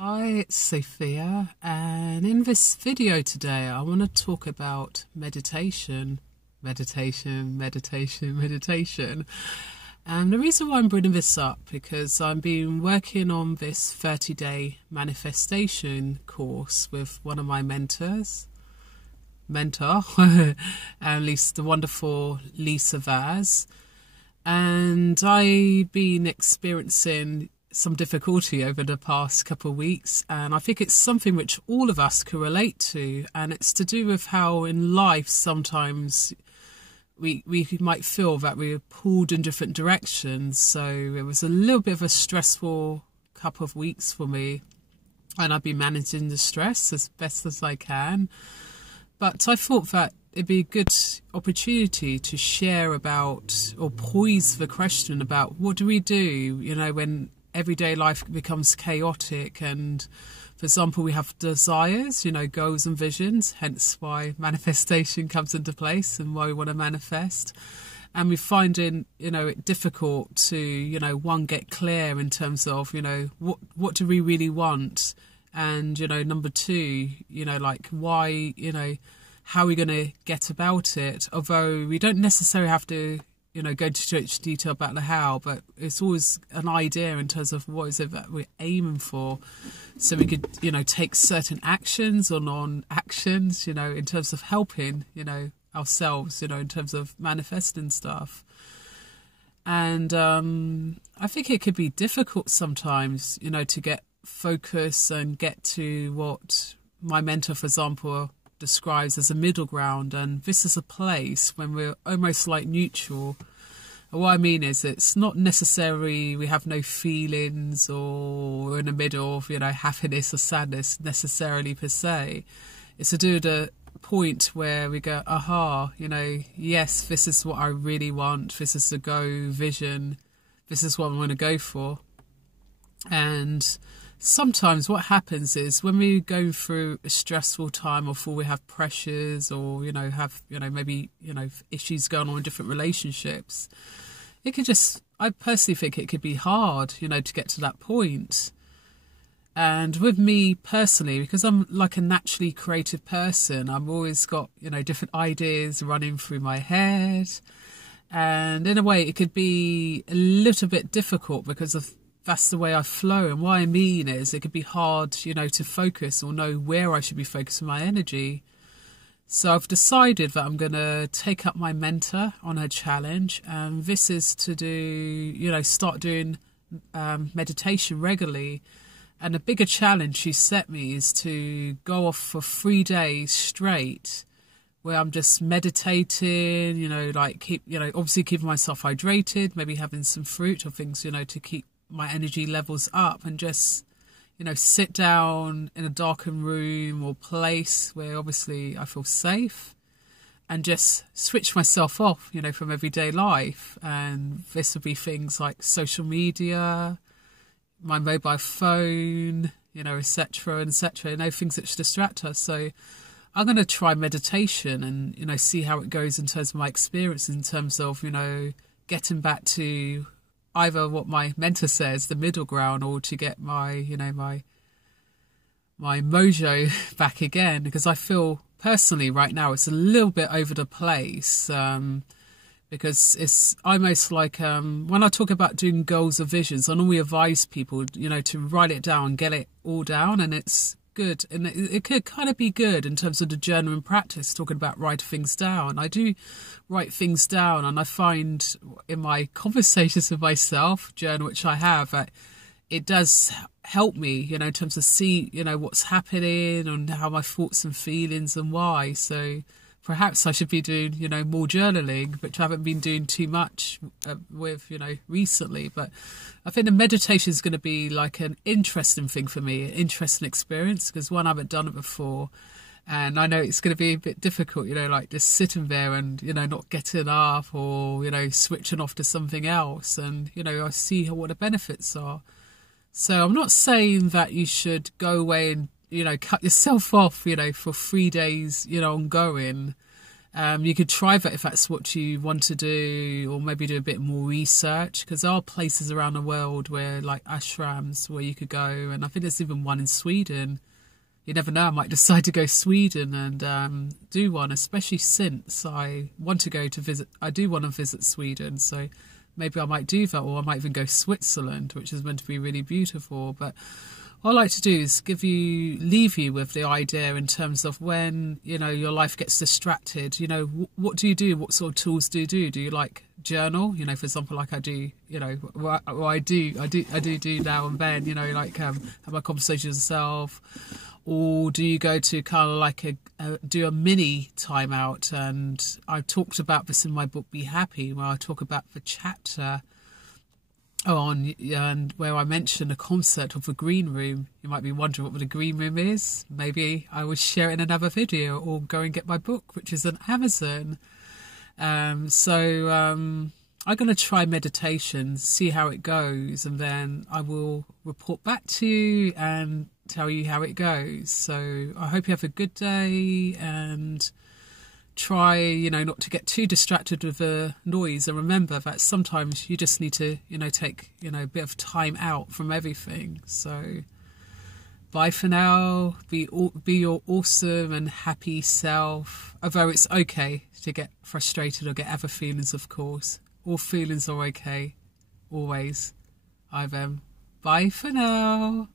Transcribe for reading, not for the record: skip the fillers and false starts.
Hi, it's Sophia, and in this video today, I want to talk about meditation. Meditation. And the reason why I'm bringing this up, because I've been working on this 30-day manifestation course with one of my mentor, at least the wonderful Lisa Vaz. And I've been experiencing some difficulty over the past couple of weeks, and I think it's something which all of us can relate to, and it's to do with how in life sometimes we might feel that we're pulled in different directions. So it was a little bit of a stressful couple of weeks for me, and I've been managing the stress as best as I can. But I thought that it'd be a good opportunity to share about, or pose the question about, what do we do, when everyday life becomes chaotic, and for example we have desires, goals and visions, hence why manifestation comes into place and why we want to manifest. And we find it difficult to one, get clear in terms of what do we really want, and number two, like why, how are we going to get about it, although we don't necessarily have to go into much detail about the how, but it's always an idea in terms of what is it that we're aiming for, so we could take certain actions or non-actions in terms of helping ourselves in terms of manifesting stuff. And I think it could be difficult sometimes to get focus and get to what my mentor, for example, describes as a middle ground, and this is a place when we're almost like neutral. And what I mean is, it's not necessarily we have no feelings or we're in the middle of happiness or sadness necessarily per se. It's to do with the point where we go, aha, yes, this is what I really want, this is the go vision, this is what I'm going to go for. And sometimes what happens is when we go through a stressful time, or before we have pressures, or have maybe issues going on in different relationships, it could just, I personally think it could be hard to get to that point. And with me personally, because I'm like a naturally creative person, I've always got different ideas running through my head, and in a way it could be a little bit difficult because of that's the way I flow. And what I mean is, it could be hard, to focus or know where I should be focusing my energy. So I've decided that I'm going to take up my mentor on her challenge. And this is to do, start doing meditation regularly. And a bigger challenge she set me is to go off for 3 days straight, where I'm just meditating, obviously keeping myself hydrated, maybe having some fruit or things, to keep my energy levels up, and just sit down in a darkened room or place where obviously I feel safe, and just switch myself off from everyday life. And this would be things like social media, my mobile phone, etc, things that distract us. So I'm going to try meditation and see how it goes in terms of my experience, in terms of getting back to either what my mentor says, the middle ground, or to get my my mojo back again, because I feel personally right now it's a little bit over the place, because it's almost like when I talk about doing goals or visions, I normally advise people to write it down, get it all down, and it's good, and it could kind of be good in terms of the journaling practice, talking about writing things down. I do write things down, and I find in my conversations with myself, journal which I have, that it does help me in terms of see what's happening and how my thoughts and feelings and why. So perhaps I should be doing more journaling, which I haven't been doing too much with recently. But I think the meditation is going to be like an interesting thing for me, an interesting experience, because one, I haven't done it before, and I know it's going to be a bit difficult, like just sitting there and not getting up, or switching off to something else, and I see what the benefits are. So I'm not saying that you should go away and cut yourself off for 3 days ongoing, You could try that if that's what you want to do, or maybe do a bit more research, because there are places around the world where, like ashrams, where you could go, and I think there's even one in Sweden. You never know, I might decide to go Sweden and do one, especially since I do want to visit Sweden, so maybe I might do that, or I might even go Switzerland, which is meant to be really beautiful. But what I like to do is leave you with the idea in terms of when, your life gets distracted, what do you do? What sort of tools do you do? Do you like journal? For example, like I do, I do now and then, like have a conversation with yourself. Or do you go to kind of like do a mini time out? And I talked about this in my book, Be Happy, where I talk about the chapter and where I mention the concept of a green room. You might be wondering what the green room is. Maybe I will share it in another video, or go and get my book, which is on Amazon. I'm going to try meditation, see how it goes, and then I will report back to you and tell you how it goes. So I hope you have a good day, and try, not to get too distracted with the noise. And remember that sometimes you just need to, take, a bit of time out from everything. So bye for now. Be your awesome and happy self. Although it's okay to get frustrated or get other feelings, of course. All feelings are okay. Always. Bye for now.